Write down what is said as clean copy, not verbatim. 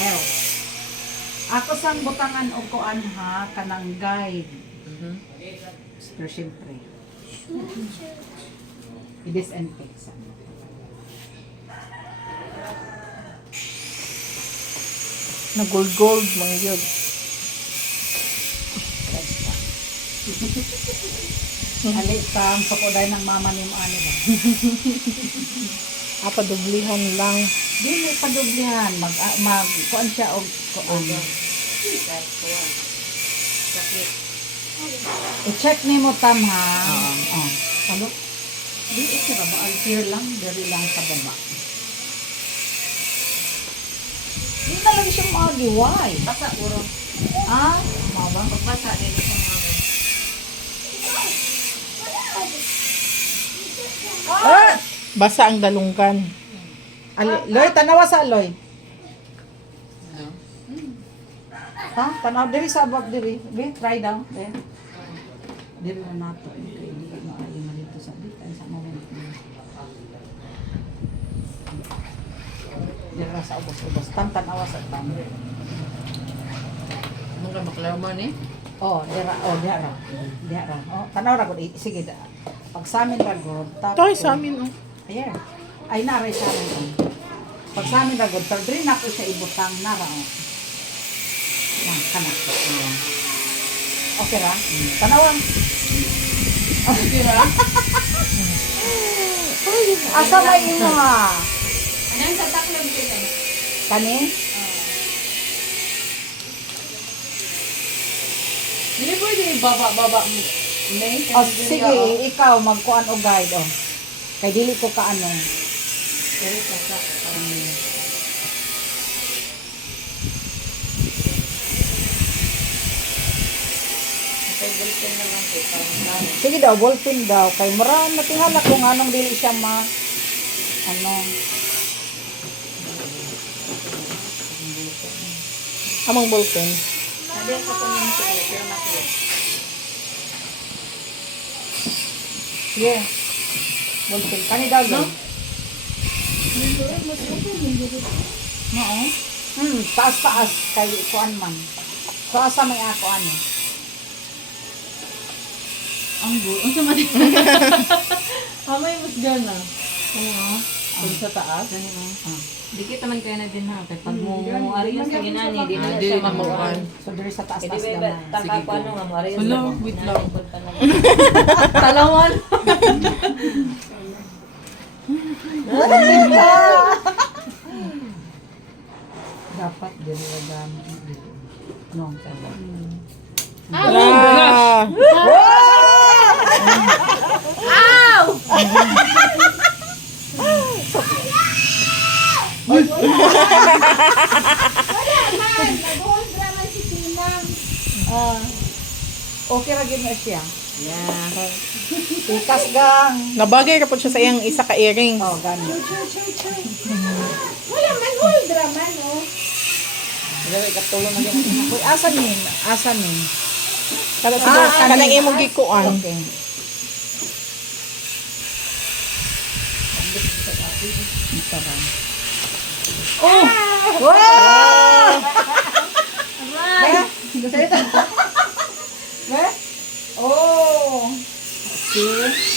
else. Ako sang butangan o kuan ha, kanang guide. Pero siyempre, i-disinfect sa. Na gold mga yun. Hali sa sukoday ng mama ni Ano ba? Padublihan lang. Di may padublihan. Kuan siya o kuan. I-check ni mo tam ha. Ano? Di ito ba? Here lang. Dari lang sa baba. Di talaga siya maagi. Why? Basa uro. Mabang? Pagbasa din sa mga. Basa ang dalunggan. Loy, tanawa sa Loy. Ha? Tanaw diri sa above diri. Be, try down. There. Diri na nato. Hindi maayo na dito sa bitan sa moment. Diri na sa ubos-ubos. Tanawa sa tam. Mga baklaw ni? Dira. Dira. Tanaw ra gud. Sige da. Pag sa amin ra gud. Toy sa amin, oh. Ayan. Ay naray sa amin. Pag sa amin ra gud, pero diri na ko siya ibutang nara. Yan, kanak. Okay ra? Tanawan. Okay ra? Asa may imo ha? Anong sa taklog sila? Kani? Hindi pwede baba mo. Sige, ikaw magkuan og guide Kay dili ko ka ano. Pero sa Pwede naman po. Sige daw, ballpen daw. Kay mura natingala kung anong dili siya Amang ballpen. Sabi ako po yung pero maklo. Sige. Ballpen. Kani daw no? Taas. Kay kuan man. So asa may ako ano? Ang buo. Ang samadi. Hamay mas dyan na. Kung sa taas. Dikit naman kayo na din ha. Pag mo arios ka ginani, di na siya mamuan. So diri sa taas Hindi gamay. ba taka pa ano nga mo arios. Hello, wait lang. Talawan. Dapat diri ra gamay. No, tama. Okay ra gyud na siya. Yeah. Tikas gang. Nabagay ka po siya sa iyang isa ka earrings. Gani. Wala man hold raman, oh. Dili katulong na gyud. Uy, asa ni? Kada siguro kanang imong gikuan. Okay. Oh! Wow! Gusto ito? Oh! See?